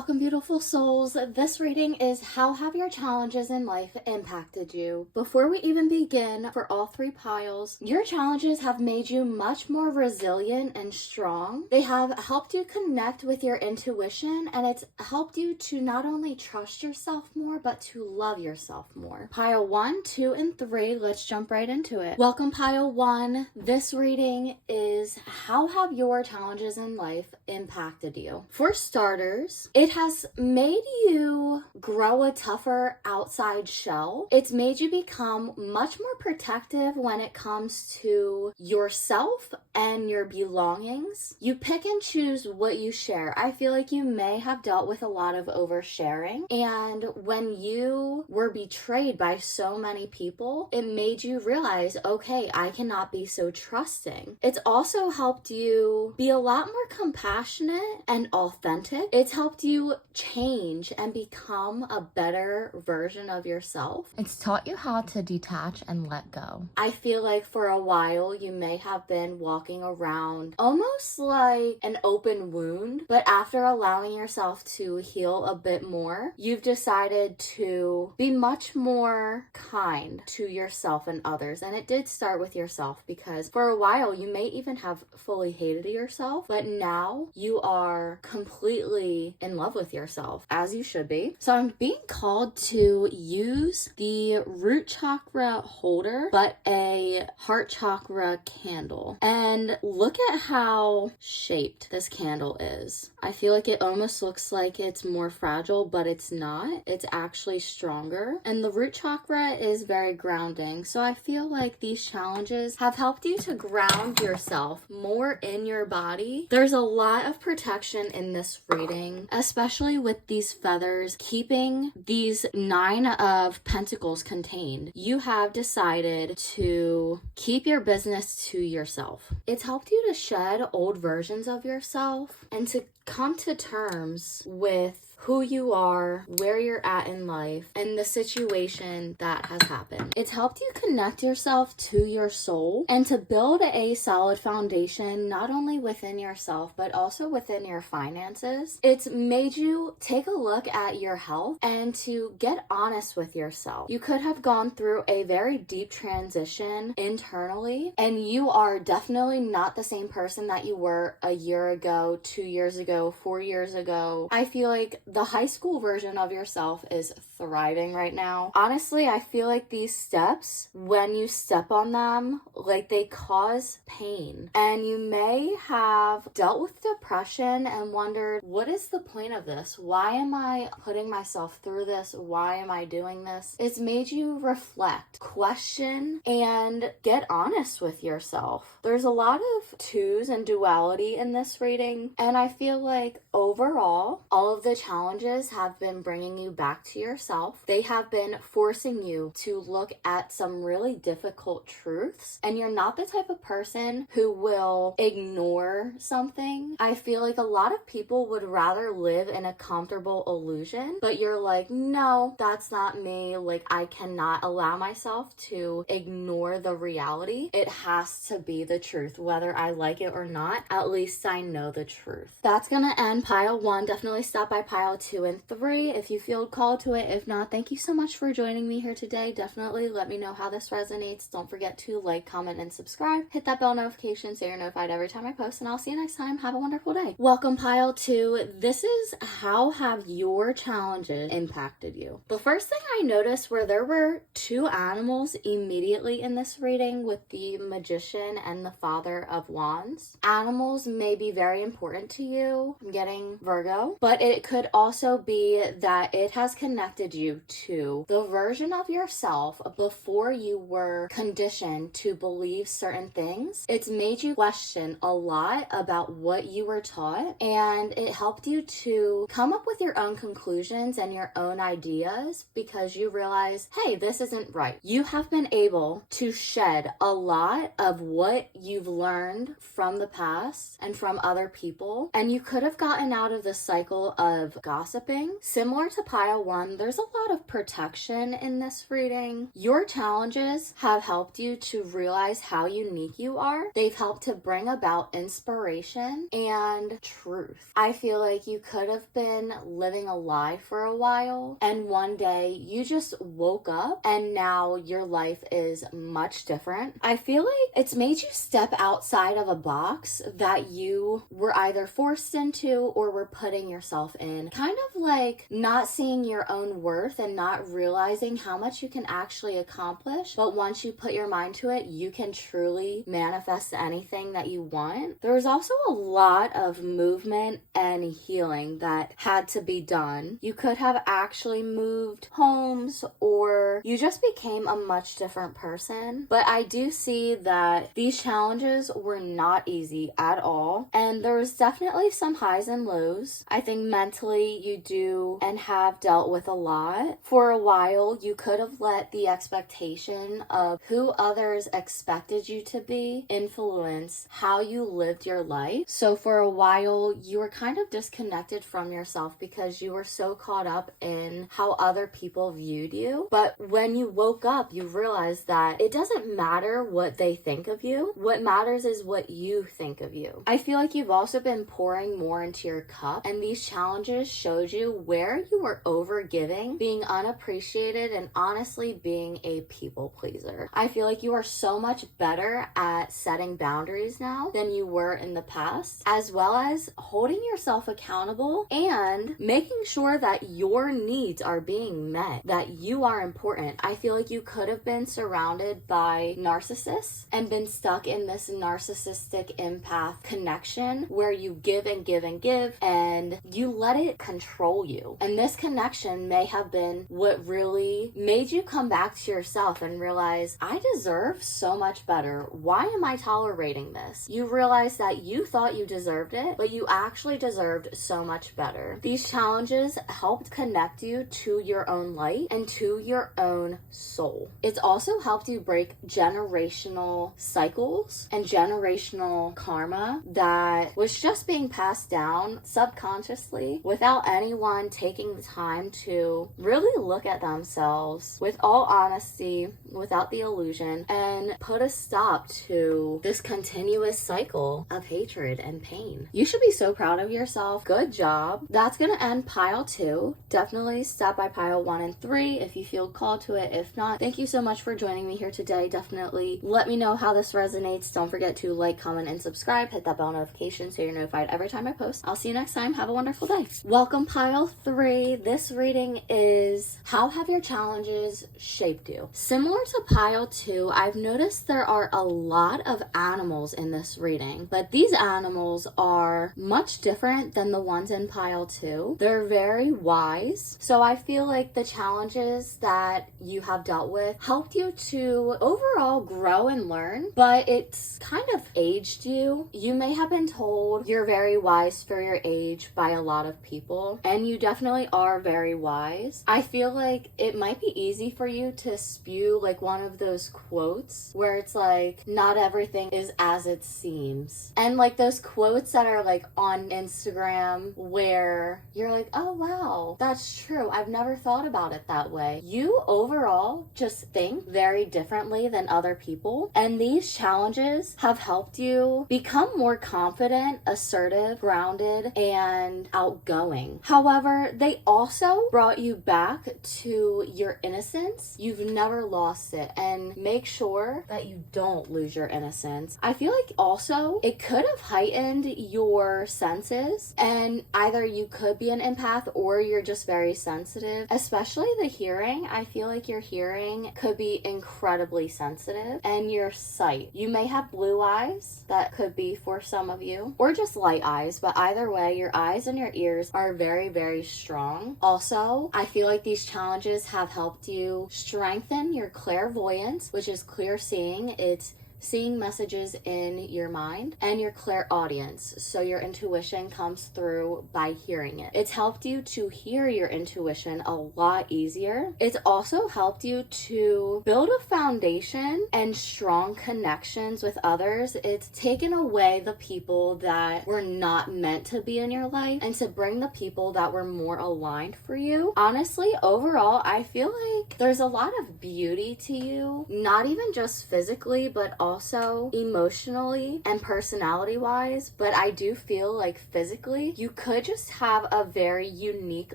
Welcome, beautiful souls. This reading is how have your challenges in life impacted you? Before we even begin, for all three piles, your challenges have made you much more resilient and strong. They have helped you connect with your intuition, and it's helped you to not only trust yourself more, but to love yourself more. Pile 1, 2, and 3, let's jump right into it. Welcome, pile 1. This reading is how have your challenges in life impacted you? For starters, it has made you grow a tougher outside shell. It's made you become much more protective when it comes to yourself and your belongings. You pick and choose what you share. I feel like you may have dealt with a lot of oversharing, and when you were betrayed by so many people, it made you realize, okay, I cannot be so trusting. It's also helped you be a lot more compassionate and authentic. It's helped you change and become a better version of yourself. It's taught you how to detach and let go. I feel like for a while you may have been walking around almost like an open wound, but after allowing yourself to heal a bit more, you've decided to be much more kind to yourself and others. And it did start with yourself, because for a while you may even have fully hated yourself, but now you are completely in love with yourself, as you should be. So I'm being called to use the root chakra holder, but a heart chakra candle. And look at how shaped this candle is. I feel like it almost looks like it's more fragile, but it's not. It's actually stronger. And the root chakra is very grounding. So I feel like these challenges have helped you to ground yourself more in your body. There's a lot of protection in this reading, especially with these feathers keeping these 9 of Pentacles contained. You have decided to keep your business to yourself. It's helped you to shed old versions of yourself and to come to terms with who you are, where you're at in life, and the situation that has happened. It's helped you connect yourself to your soul and to build a solid foundation, not only within yourself, but also within your finances. It's made you take a look at your health and to get honest with yourself. You could have gone through a very deep transition internally, and you are definitely not the same person that you were a year ago, 2 years ago, 4 years ago. I feel like the high school version of yourself is thriving right now. Honestly, I feel like these steps, when you step on them, like they cause pain. And you may have dealt with depression and wondered, what is the point of this? Why am I putting myself through this? Why am I doing this? It's made you reflect, question, and get honest with yourself. There's a lot of twos and duality in this reading, and I feel like overall, all of the challenges have been bringing you back to yourself. They have been forcing you to look at some really difficult truths, and you're not the type of person who will ignore something. I feel like a lot of people would rather live in a comfortable illusion, but you're like, no, that's not me. Like, I cannot allow myself to ignore the reality. It has to be the truth, whether I like it or not. At least I know the truth. That's gonna end pile 1. Definitely stop by pile 2 and 3 if you feel called to it. If not, thank you so much for joining me here today. Definitely let me know how this resonates. Don't forget to like, comment, and subscribe. Hit that bell notification so you're notified every time I post, and I'll see you next time. Have a wonderful day. Welcome, pile 2. This is how have your challenges impacted you. The first thing I noticed were there were 2 animals immediately in this reading, with the Magician and the Father of Wands. Animals may be very important to you. I'm getting Virgo, but it could also be that it has connected you to the version of yourself before you were conditioned to believe certain things. It's made you question a lot about what you were taught, and it helped you to come up with your own conclusions and your own ideas, because you realize, hey, this isn't right. You have been able to shed a lot of what you've learned from the past and from other people, and you could have gotten out of the cycle of gossiping. Similar to pile 1, there's a lot of protection in this reading. Your challenges have helped you to realize how unique you are. They've helped to bring about inspiration and truth. I feel like you could have been living a lie for a while, and one day you just woke up and now your life is much different. I feel like it's made you step outside of a box that you were either forced into or were putting yourself in. Kind of like not seeing your own worth and not realizing how much you can actually accomplish. But once you put your mind to it, you can truly manifest anything that you want. There was also a lot of movement and healing that had to be done. You could have actually moved homes, or you just became a much different person. But I do see that these challenges were not easy at all, and there was definitely some highs and lows. I think mentally you do and have dealt with a lot. For a while, you could have let the expectation of who others expected you to be influence how you lived your life. So for a while, you were kind of disconnected from yourself because you were so caught up in how other people viewed you. But when you woke up, you realized that it doesn't matter what they think of you. What matters is what you think of you. I feel like you've also been pouring more into your cup, and these challenges showed you where you were over giving, being unappreciated, and honestly being a people pleaser. I feel like you are so much better at setting boundaries now than you were in the past, as well as holding yourself accountable and making sure that your needs are being met, that you are important. I feel like you could have been surrounded by narcissists and been stuck in this narcissistic empath connection where you give and give and give and you let it control you. And this connection may have been what really made you come back to yourself and realize, I deserve so much better. Why am I tolerating this? You realize that you thought you deserved it, but you actually deserved so much better. These challenges helped connect you to your own light and to your own soul. It's also helped you break generational cycles and generational karma that was just being passed down subconsciously without anyone taking the time to really look at themselves with all honesty, without the illusion, and put a stop to this continuous cycle of hatred and pain. You should be so proud of yourself. Good job. That's gonna end pile 2. Definitely stop by pile 1 and 3 if you feel called to it. If not, thank you so much for joining me here today. Definitely let me know how this resonates. Don't forget to like, comment, and subscribe. Hit that bell notification so you're notified every time I post. I'll see you next time. Have a wonderful day. Welcome pile 3. This reading is how have your challenges shaped you? Similar to pile 2, I've noticed there are a lot of animals in this reading, but these animals are much different than the ones in pile 2. They're very wise. So I feel like the challenges that you have dealt with helped you to overall grow and learn, but it's kind of aged you. You may have been told you're very wise for your age by a lot of people, and you definitely are very wise. I feel like it might be easy for you to spew like one of those quotes where it's like, not everything is as it seems. And like those quotes that are like on Instagram where you're like, oh wow, that's true. I've never thought about it that way. You overall just think very differently than other people. And these challenges have helped you become more confident, assertive, grounded, and outgoing. However, they also brought you back to your innocence. You've never lost it, and make sure that you don't lose your innocence. I feel like also it could have heightened your senses, and either you could be an empath or you're just very sensitive, especially the hearing. I feel like your hearing could be incredibly sensitive, and your sight. You may have blue eyes, that could be for some of you, or just light eyes, but either way, your eyes and your ears are very, very strong. Also, I feel like these challenges have helped you strengthen your clairvoyance, which is clear seeing. It's seeing messages in your mind, and your clairaudience. So your intuition comes through by hearing it. It's helped you to hear your intuition a lot easier. It's also helped you to build a foundation and strong connections with others. It's taken away the people that were not meant to be in your life and to bring the people that were more aligned for you. Honestly, overall, I feel like there's a lot of beauty to you, not even just physically, but also emotionally and personality wise. But I do feel like physically, you could just have a very unique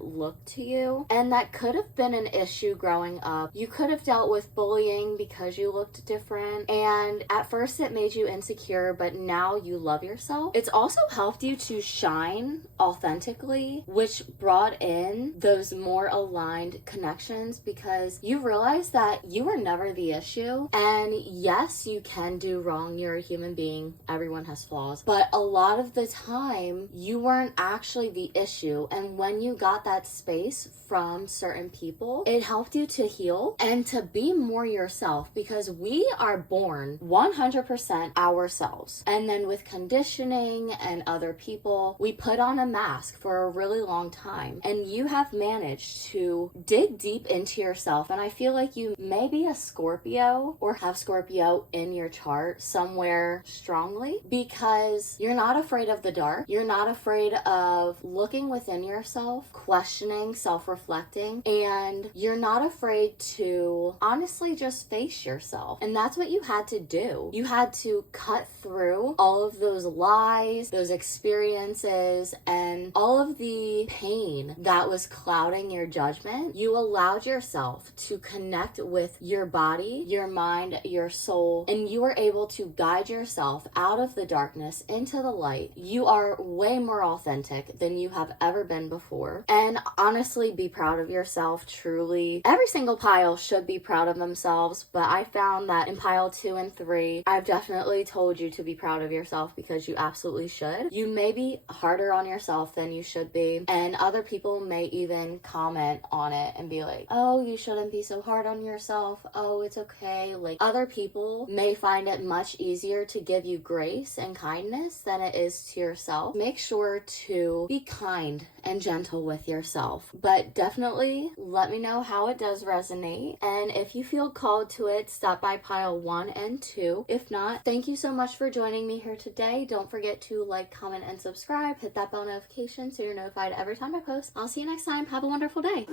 look to you, and that could have been an issue growing up. You could have dealt with bullying because you looked different, and at first it made you insecure, but now you love yourself. It's also helped you to shine authentically, which brought in those more aligned connections, because you realize that you were never the issue. And yes, you can do wrong. You're a human being. Everyone has flaws. But a lot of the time, you weren't actually the issue. And when you got that space from certain people, it helped you to heal and to be more yourself, because we are born 100% ourselves. And then with conditioning and other people, we put on a mask for a really long time. And you have managed to dig deep into yourself. And I feel like you may be a Scorpio or have Scorpio in your chart somewhere strongly, because you're not afraid of the dark. You're not afraid of looking within yourself, questioning, self-reflecting, and you're not afraid to honestly just face yourself. And that's what you had to do. You had to cut through all of those lies, those experiences, and all of the pain that was clouding your judgment. You allowed yourself to connect with your body, your mind, your soul, and you were able to guide yourself out of the darkness into the light. You are way more authentic than you have ever been before. And honestly, be proud of yourself, truly. Every single pile should be proud of themselves, but I found that in pile 2 and 3, I've definitely told you to be proud of yourself, because you absolutely should. You may be harder on yourself than you should be, and other people may even comment on it and be like, oh, you shouldn't be so hard on yourself. Oh, it's okay. Like, other people may find it much easier to give you grace and kindness than it is to yourself. Make sure to be kind and gentle with yourself, but definitely let me know how it does resonate. And if you feel called to it, stop by pile 1 and 2. If not, thank you so much for joining me here today. Don't forget to like, comment, and subscribe. Hit that bell notification so you're notified every time I post. I'll see you next time. Have a wonderful day.